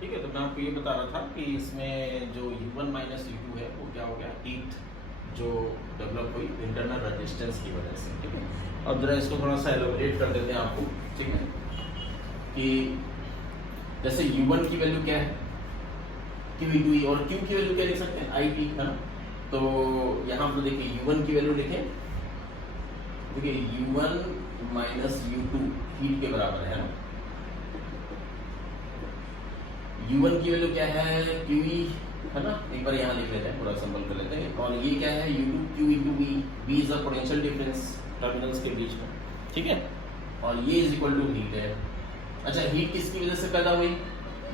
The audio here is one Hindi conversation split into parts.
ठीक है, तो मैं आपको ये बता रहा था कि इसमें जो U1 माइनस U2 है वो क्या हो गया, हीट जो डेवलप हुई इंटरनल रेजिस्टेंस की वजह से। ठीक है, अब जरा इसको थोड़ा सा एलोबरेट कर देते हैं आपको। ठीक है, कि जैसे U1 की वैल्यू क्या है, QE2E, और Q की वैल्यू क्या लिख सकते हैं, IT, है ना। तो यहाँ पर देखिए U1 की वैल्यू लिखें, देखिए U1 माइनस U2 हीट के बराबर है ना। U1 की वैल्यू क्या है, QE, है ना। एक बार यहाँ लिख लेते हैं, पूरा सिंबल कर लेते हैं। और ये क्या है, U2 Q into V, V is a potential difference terminals के बीच में। ठीक है, और ये इज इक्वल टू हीट है। अच्छा, हीट किसकी वजह से पैदा हुई,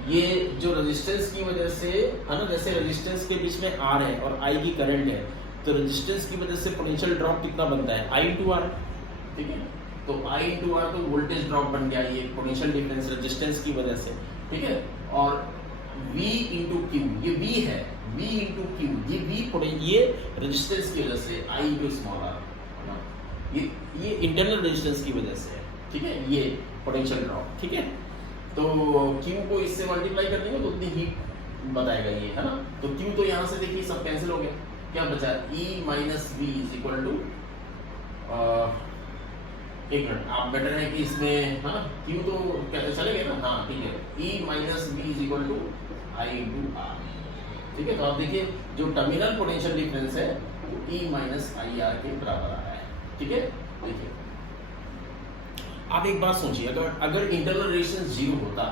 ये जो रेजिस्टेंस की वजह से, है ना। जैसे रेजिस्टेंस के बीच में R है और I की करंट है, तो रेजिस्टेंस की वजह से पोटेंशियल ड्रॉप कितना बनता है, I into R। ठीक है, तो I into R तो वोल्टेज ड्रॉप बन गया, ये पोटेंशियल डिफरेंस रेजिस्टेंस की वजह से। ठीक है, और V into Q, ये V है, V into Q, ये V ये रेजिस्टेंस की वजह से, I into स्मॉल r, है ना। ये इंटरनल रेजिस्टेंस की वजह से है। ठीक है, ये पोटेंशियल ड्रॉप। ठीक है, तो Q को इससे मल्टीप्लाई कर देंगे तो उतनी हीट बताएगा ये, है ना। तो Q तो यहाँ से देखिए सब कैंसिल हो गया, क्या बचा, E minus V is equal to, एक मिनट, आप बेटर है कि इसमें, हाँ, Q तो चलेगा ना, हाँ ठीक है, E minus V is equal to I into R। ठीक है, तो आप देखिए जो टर्मिनल पोटेंशियल डिफरेंस है वो E माइनस IR के बराबर आ रहा है। ठीक है, देखिए आप एक बात सोचिए, अगर इंटरनल रेजिस्टेंस जीरो होता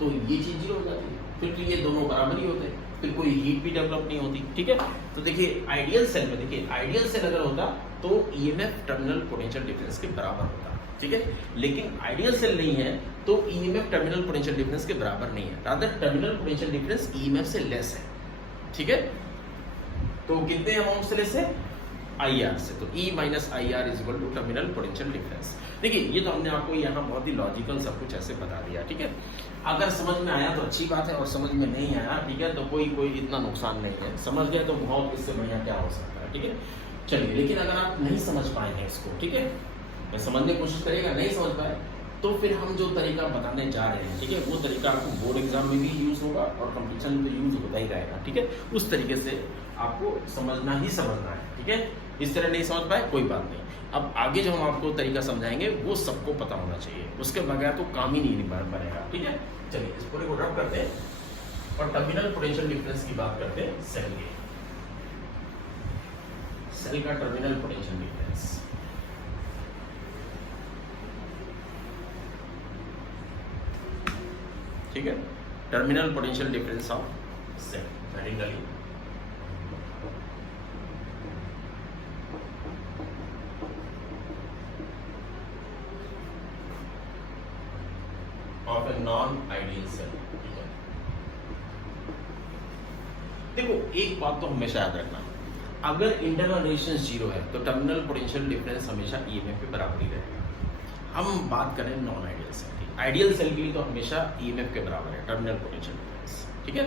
तो ये चीज जीरो हो जाती, फिर तो ये दोनों बराबर ही होते, फिर कोई हीट भी डेवलप नहीं होती। ठीक है, तो देखिए आइडियल सेल में, देखिए आइडियल सेल अगर होता तो EMF टर्मिनल पोटेंशियल डिफरेंस के बराबर होता। ठीक है, लेकिन आइडियल सेल नहीं है तो EMF टर्मिनल पोटेंशियल डिफरेंस के बराबर नहीं है, rather terminal potential difference EMF से लेस है। ठीक है, तो कितने अमाउंट से लेस है, IR से, तो E minus IR is equal to terminal potential difference. देखिए ये तो हमने आपको यहाँ बहुत ही लॉजिकल सब कुछ ऐसे बता दिया। ठीक है, अगर समझ में आया तो अच्छी बात है, और समझ में नहीं आया, ठीक है, तो कोई इतना नुकसान नहीं है, समझ गया तो बहुत, इससे बढ़िया क्या हो सकता है। ठीक है, चलिए, लेकिन अगर आप नहीं समझ पाएंगे इसको, ठीक है, मैं समझने की कोशिश करेगा, नहीं समझ पाए तो फिर हम जो तरीका बताने जा रहे हैं, ठीक है, वो तरीका आपको बोर्ड एग्जाम में भी यूज होगा और कंपटीशन में तो यूज होता ही रहेगा। ठीक है, उस तरीके से आपको समझना ही समझना है। ठीक है, इस तरह नहीं समझ पाए कोई बात नहीं, अब आगे जो हम आपको तरीका समझाएंगे वो सबको पता होना चाहिए, उसके बगैर तो काम ही नहीं बनेगा। ठीक है, चलिए इस पूरे को ड्रॉप करते हैं और टर्मिनल पोटेंशियल डिफरेंस की बात करते हैं सेल के, सेल का टर्मिनल पोटेंशियल डिफरेंस। ठीक है, terminal potential difference of cell medically of a non ideal cell. ठीक है, देखो एक बात तो हमेशा याद रखना, अगर इंटरनल रेजिस्टेंस जीरो है तो टर्मिनल पोटेंशियल डिफरेंस हमेशा EMF के बराबर ही रहेगा। हम बात करें नॉन आइडियल सेल की, आइडियल सेल के लिए तो हमेशा EMF के बराबर है टर्मिनल पोटेंशियल डिफरेंस। ठीक है,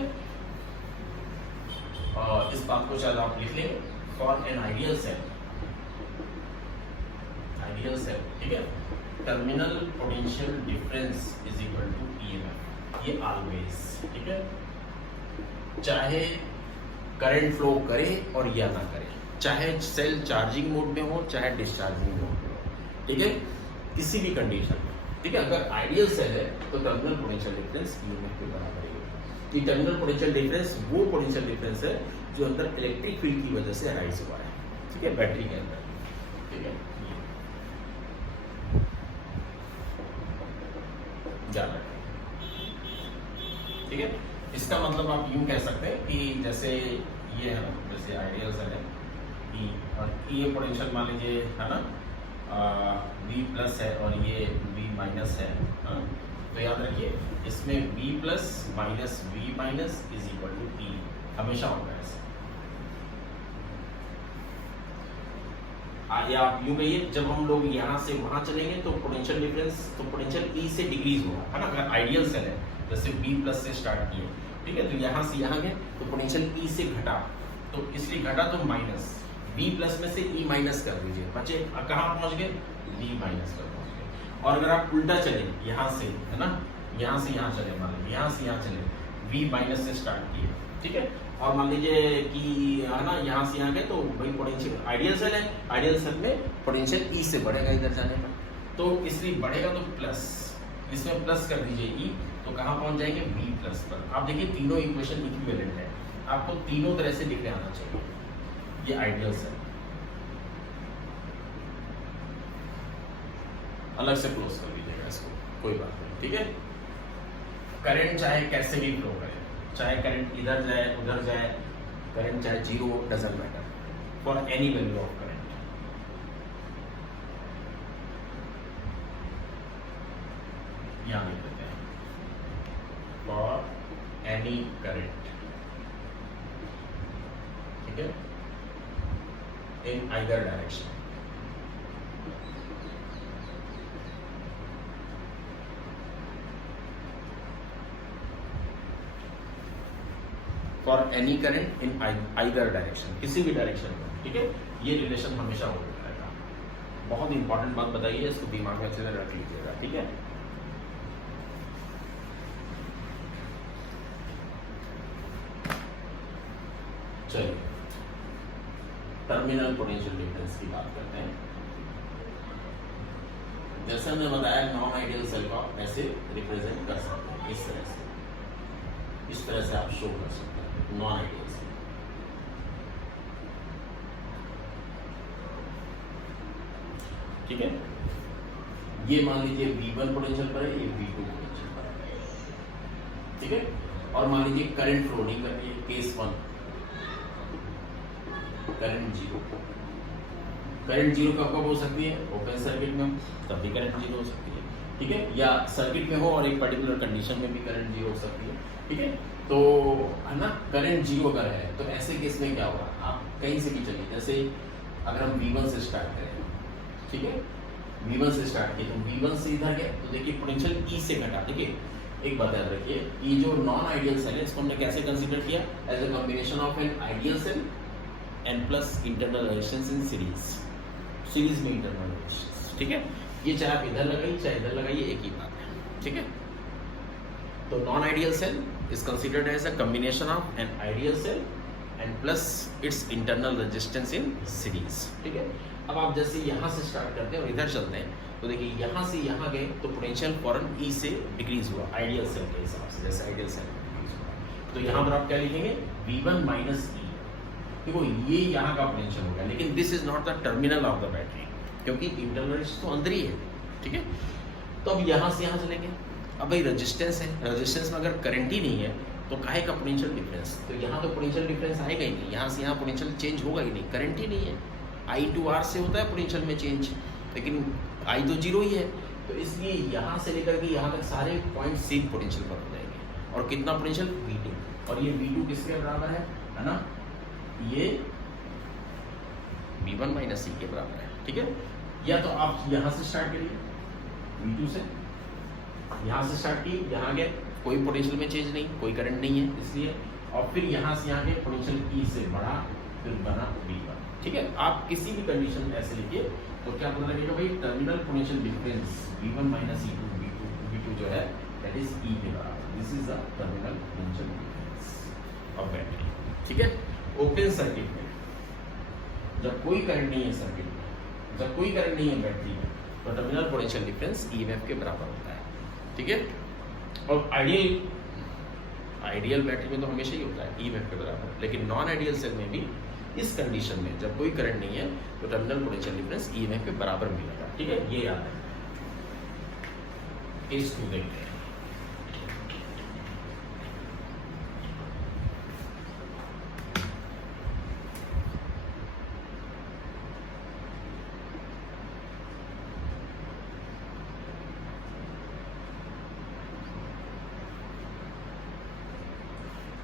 और इस बात को शायद आप लिख लेंगे, for an ideal cell, ideal cell, ठीक है, terminal potential difference is equal to EMF, ये ऑलवेज। ठीक है, चाहे करंट फ्लो करे और या ना करे, चाहे सेल चार्जिंग मोड में हो चाहे डिस्चार्जिंग मोड में हो। ठीक है, किसी भी कंडीशन में। ठीक है, अगर आइडियल सेल है तो टर्मिनल पोटेंशियल डिफरेंस EMF के बराबर है। ये टर्मिनल पोटेंशियल डिफरेंस वो पोटेंशियल डिफरेंस है जो अंदर इलेक्ट्रिक फील्ड की वजह से अराइज हुआ है। ठीक है, बैटरी के अंदर। ठीक है, ध्यान रखें। ठीक है, इसका मतलब आप यूं कह सकते हैं कि जैसे ये है ना, जैसे आइडियल सेल है E, और ये पोटेंशियल मान लीजिए, है ना, V प्लस है और ये V माइनस है, हाँ? तो याद रखिए इसमें V plus minus V minus is equal to E हमेशा होगा ऐसे। या आप यूं कहिए, जब हम लोग यहाँ से वहां चलेंगे तो पोटेंशियल डिफरेंस, तो पोटेंशियल E से डिक्रीज होगा, है ना। अगर आइडियल सेल है, जैसे B प्लस से स्टार्ट किए, ठीक है, तो यहाँ से यहाँ गए तो पोटेंशियल E से घटा, तो इसलिए घटा तो माइनस, B प्लस में से E माइनस कर दीजिए, बचे कहाँ पहुंच गए, B माइनस पर पहुंच गए। और अगर आप उल्टा चले यहाँ से, है ना, यहाँ से यहाँ चले, मान लीजिए यहाँ से यहाँ चले, V माइनस से स्टार्ट किए, ठीक है। और मान लीजिए कि है ना यहाँ से यहाँ गए तो भाई पोटेंशियल आइडियल सेल है, आइडियल सेल में पोटेंशियल E से बढ़ेगा इधर जाने पर, तो इसलिए बढ़ेगा तो प्लस, इसमें प्लस कर दीजिए E, तो कहाँ पहुँच जाएंगे V प्लस पर। आप देखिए तीनों इक्वेशन इक्विवेलेंट है, आपको तीनों तरह से लिखने आना चाहिए। ये आइडियल सेल अलग से क्लोज कर लीजिएगा इसको, कोई बात नहीं, ठीक है। करंट चाहे कैसे भी फ्लो करे, चाहे करंट इधर जाए उधर जाए, करंट चाहे zero, doesn't matter, for any value of current. यहां लिख देते हैं फॉर एनी करंट, ठीक है, in either direction. For any current in either direction, किसी भी डायरेक्शन में, ठीक है। ये रिलेशन हमेशा हो रहेगा। बहुत इंपॉर्टेंट बात बताइए, इसको दिमाग में अच्छे से रख लीजिएगा, ठीक है। चलिए टर्मिनल पोटेंशियल डिफरेंस की बात करते हैं। जैसे हमने बताया नॉन आइडियल सेल को आप ऐसे रिप्रेजेंट कर सकते हैं, इस तरह से, इस तरह से आप शो कर सकते हैं नॉन आइडियल सेल। ठीक है, ये मान लीजिए V1 पोटेंशियल पर है, ये V2 पोटेंशियल पर है, ठीक है। और मान लीजिए करंट फ्लो नहीं कर रही है, case 1 current zero. Current zero कब कब हो सकती है, ओपन सर्किट में तब भी करंट जीरो हो सकती है, ठीक है, या सर्किट में हो और एक पर्टिकुलर कंडीशन में भी करंट जीरो हो सकती है, ठीक है। तो है ना, करंट जीरो अगर है तो ऐसे केस में क्या होगा, आप कहीं से भी चलिए, जैसे अगर हम V1 से स्टार्ट करें, ठीक है, V1 से स्टार्ट किए तो V1 से इधर गए तो देखिए पोटेंशियल E से घटा। देखिए एक बात याद रखिए, ये जो नॉन आइडियल सेल है इसको हमने कैसे कंसीडर किया, as a combination of an ideal cell and plus internal resistance in series में इंटरनल रेजिस्टेंस, ठीक है। ये चाहे आप इधर लगाइए चाहे इधर लगाइए, एक ही बात है, ठीक है। तो non ideal cell is considered as a combination of an ideal cell and plus its internal resistance in series, ठीक है। अब आप जैसे यहाँ से स्टार्ट करते हैं और इधर चलते हैं तो देखिए यहाँ से यहाँ गए तो पोटेंशियल फॉरन E से डिक्रीज हुआ आइडियल सेल के हिसाब से, जैसे आइडियल सेल डिक्रीज हुआ तो यहाँ पर आप क्या लिखेंगे V1 माइनस E। देखो ये यहाँ का पोटेंशियल हो गया, लेकिन this is not the terminal of the battery, क्योंकि इंटरनल तो अंदर ही है, ठीक है। तो अब यहाँ से यहाँ चलेंगे, अब भाई रेजिस्टेंस है, रेजिस्टेंस में अगर करंट ही नहीं है तो काहे का पोटेंशियल डिफरेंस, तो यहाँ तो पोटेंशियल डिफरेंस आएगा ही नहीं, यहाँ से यहाँ पोटेंशियल चेंज होगा ही नहीं, करंट ही नहीं है। I to R से होता है पोटेंशियल में चेंज, लेकिन I तो जीरो ही है, तो इसलिए यहाँ से लेकर के यहाँ तक सारे पॉइंट सेम पोटेंशियल पर हो जाएंगे। और कितना पोटेंशियल V2, और ये V2 किसके बराबर है ना, ये V1 माइनस E के बराबर है, ठीक है। या तो आप यहाँ से स्टार्ट करिए V2 से, यहाँ से स्टार्ट किए, यहाँ गए कोई पोटेंशियल में चेंज नहीं, कोई करंट नहीं है इसलिए, और फिर यहाँ से यहाँ गए पोटेंशियल E से बढ़ा, फिर बना V1, ठीक है। आप किसी भी कंडीशन में ऐसे लिखिए तो क्या पता लगेगा भाई terminal potential difference V1 minus E2 V2 जो है दैट इज E के बराबर, this is the terminal potential difference of battery, ठीक है। ओपन सर्किट में जब कोई करंट नहीं है, सर्किट में जब कोई करंट नहीं है बैटरी में, तो टर्मिनल पोटेंशियल डिफरेंस EMF के बराबर होता है, ठीक है। और आइडियल बैटरी में तो हमेशा ही होता है EMF के बराबर, लेकिन नॉन आइडियल सेल में भी इस कंडीशन में जब कोई करंट नहीं है तो टर्मिनल पोटेंशियल डिफरेंस EMF के बराबर मिलेगा, ठीक है। ये याद है, इसको देखते हैं।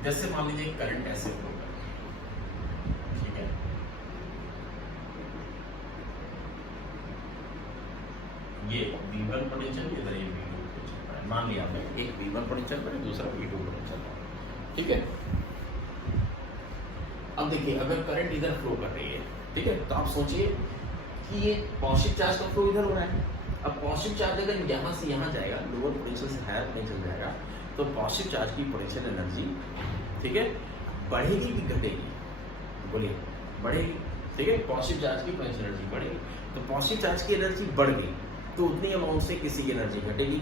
जैसे मान लीजिए करंट ऐसे फ्लो कर, ठीक है, ये V1 पोटेंशियल, इधर ये V2 पोटेंशियल पर है, मान लिया हमने एक V1 पोटेंशियल पर है, दूसरा V2 पोटेंशियल पर, ठीक है। अब देखिए अगर करंट इधर फ्लो कर रही है, ठीक है, तो आप सोचिए कि ये पॉजिटिव चार्ज का फ्लो इधर हो रहा है। अब पॉजिटिव चार्ज अगर यहाँ से यहाँ जाएगा, लोअर पोटेंशियल से हायर पोटेंशियल जाएगा, तो पॉजिटिव चार्ज की पोटेंशियल एनर्जी, ठीक है, बढ़ेगी कि घटेगी? बोलिए, बढ़ेगी। ठीक है, पॉजिटिव चार्ज की पोटेंशियल एनर्जी बढ़ेगी, तो पॉजिटिव चार्ज की एनर्जी बढ़ गई तो उतनी अमाउंट से किसी की एनर्जी घटेगी।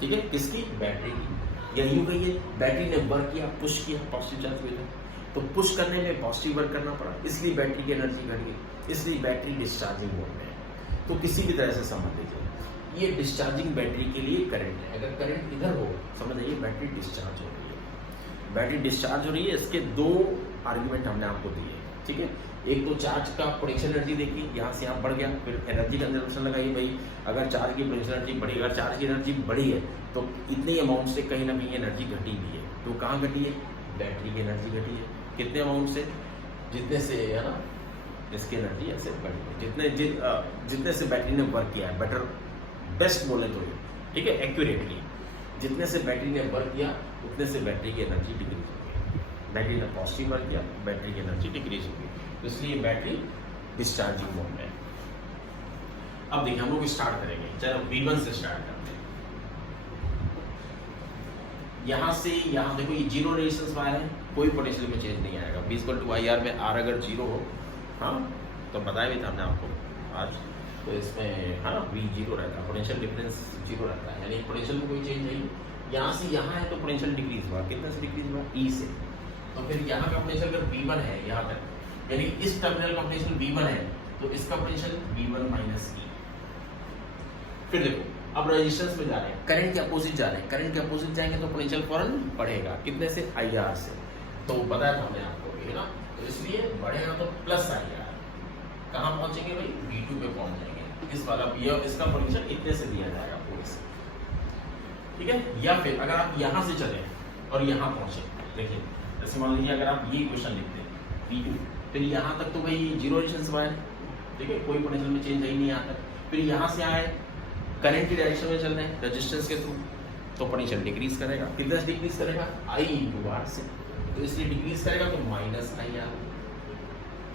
ठीक है, किसकी? बैटरी की। या यूं कहिए, बैटरी ने वर्क किया, पुश किया पॉजिटिव चार्ज को, तो पुश करने में पॉजिटिव वर्क करना पड़ा, इसलिए बैटरी की एनर्जी घट गई, इसलिए बैटरी डिस्चार्जिंग मोड में है। तो किसी भी तरह से समझ लीजिए, ये डिस्चार्जिंग बैटरी के लिए करंट है। अगर करंट इधर हो, समझ जाइए बैटरी डिस्चार्ज हो रही है। बैटरी डिस्चार्ज हो रही है, इसके दो आर्गुमेंट हमने आपको दिए। ठीक है, एक तो चार्ज का पोटेंशियल एनर्जी देखिए, यहाँ से यहाँ बढ़ गया, फिर एनर्जी कंजर्वेशन लगाइए भाई, अगर चार्ज की पोटेंशियल एनर्जी बढ़ी, अगर चार्ज की एनर्जी बढ़ी है तो इतने अमाउंट से कहीं ना कहीं एनर्जी घटी भी है। तो कहाँ घटी है? बैटरी की एनर्जी घटी है। कितने अमाउंट से? जितने से, है ना, इसकी एनर्जी ऐसे बढ़ी है, जितने से बैटरी ने वर्क किया है। बेटर बेस्ट बोले तो ये, ठीक है, एक्यूरेटली जितने से बैटरी ने वर्क किया उतने से बैटरी की एनर्जी डिक्रीज होगी। बैटरी ने पॉजिटिव वर्क किया, बैटरी की एनर्जी डिक्रीज होगी, तो इसलिए बैटरी डिस्चार्जिंग मोड में है। अब देखिए हम लोग स्टार्ट करेंगे, चलो V1 से स्टार्ट करते हैं। यहां से यहां देखो, ये जीरो रेजिस्टेंस वायर है, कोई पोटेंशियल में चेंज नहीं आएगा। V=IR में R अगर जीरो हो, हाँ, तो बताया भी था हमने आपको आज, तो इसमें हाँ V जीरो रहता है, पोटेंशियल डिफरेंस जीरो रहता है, यानी पोटेंशियल में कोई चेंज नहीं। यहाँ से यहाँ है तो पोटेंशियल डिक्रीज हुआ, कितना से डिक्रीज हुआ? E से। तो फिर यहाँ का पोटेंशियल अगर V1 है यहाँ तक, यानी इस टर्मिनल का पोटेंशियल V1 है, तो इसका पोटेंशियल V1 माइनस E। फिर देखो, अब रेजिस्टेंस में जा रहे हैं, करंट के अपोजिट जा रहे हैं, करंट के अपोजिट जाएंगे तो पोटेंशियल फौरन बढ़ेगा, कितने से? IR से। तो बताया था हमने आपको, है ना, तो इसलिए बढ़ेगा तो प्लस IR। कहाँ पहुंचेंगे भाई? V2 पे पहुंच जाएंगे। इस वाला इसका पोटेंशियल इतने से दिया जाएगा पूरे से, ठीक है। या फिर अगर आप यहाँ से चले और यहाँ पहुंचे, देखिए जैसे मान लीजिए अगर आप ये क्वेश्चन लिखते हैं V2, फिर यहाँ तक तो भाई जीरो रेजिस्टेंस वायर, ठीक है, कोई पोटेंशियल में चेंज है ही नहीं यहाँ तक। फिर यहाँ से आए, करंट की डायरेक्शन में चल रहे हैं रेजिस्टेंस के थ्रू, तो पोटेंशियल डिक्रीज करेगा। कितना से डिक्रीज करेगा? I × R से, तो इसलिए डिक्रीज करेगा तो माइनस IR,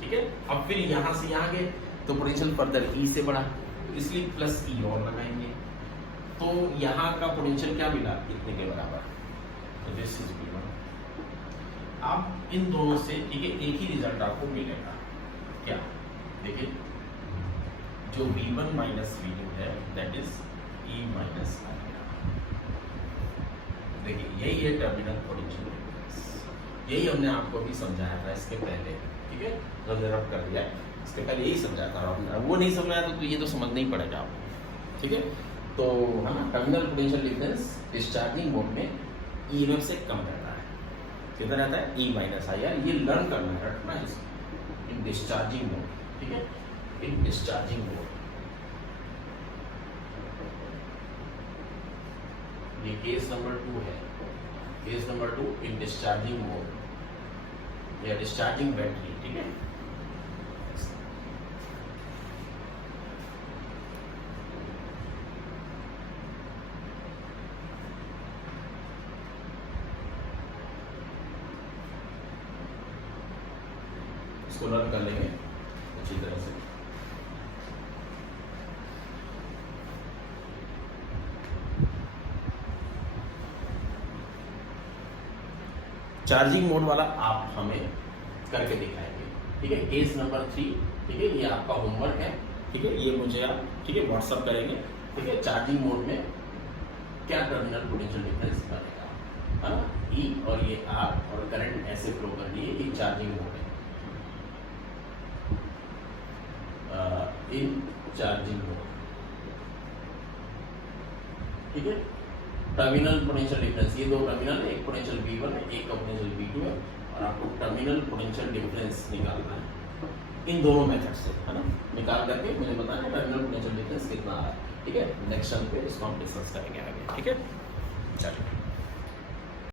ठीक है। अब फिर यहाँ से यहाँ गए तो पोटेंशियल फर्दर E से बढ़ा, तो इसलिए प्लस E और लगाएंगे, तो यहाँ का पोटेंशियल क्या मिला? इतने के बराबर, तो दिस इज V1। अब इन दोनों से, ठीक है, एक ही रिजल्ट आपको मिलेगा, क्या? देखिए, जो V1 माइनस V2 है that is E minus IR। देखिए यही है टर्मिनल पोटेंशियल डिफरेंस, यही हमने आपको अभी समझाया था इसके पहले, ठीक है, रब कर दिया, इसके पहले यही समझाया था आपने, वो नहीं समझाया तो ये तो समझना ही पड़ेगा आपको, ठीक है। तो है ना, terminal potential difference discharging mode में EMF से कम रहता है, कितना रहता है? E minus IR। ये लर्न करना है, रखना है इसको, इन डिस्चार्जिंग मोड, ठीक है, इन डिस्चार्जिंग मोड। ये केस नंबर 2 है, केस नंबर 2 इन डिस्चार्जिंग मोड या डिस्चार्जिंग बैटरी, ठीक है। इसको लर्न कर लेंगे अच्छी तरह से। चार्जिंग मोड वाला आप हमें करके दिखाएंगे, ठीक है, केस नंबर 3, ठीक है, ये आपका होमवर्क है, ठीक है, ये मुझे आप, ठीक है, व्हाट्सअप करेंगे, ठीक है। चार्जिंग मोड में क्या टर्मिनल पोटेंशियल डिफरेंस बनेगा, है ना, E और ये R और करंट ऐसे फ्लो कर लिए, ये चार्जिंग मोड है, इन चार्जिंग मोड, ठीक है। टर्मिनल पोटेंशियल डिफरेंस, ये दो टर्मिनल है, एक पोटेंशियल V1 है, एक का पोटेंशियल V2 है, और आपको टर्मिनल पोटेंशियल डिफरेंस निकालना है इन दोनों मेथड से, है ना। निकाल करके मुझे बताना है टर्मिनल पोटेंशियल डिफरेंस कितना आ रहा है, ठीक है। नेक्स्ट टर्म पे इसको हम डिस्कस करेंगे आगे, ठीक है। चलिए।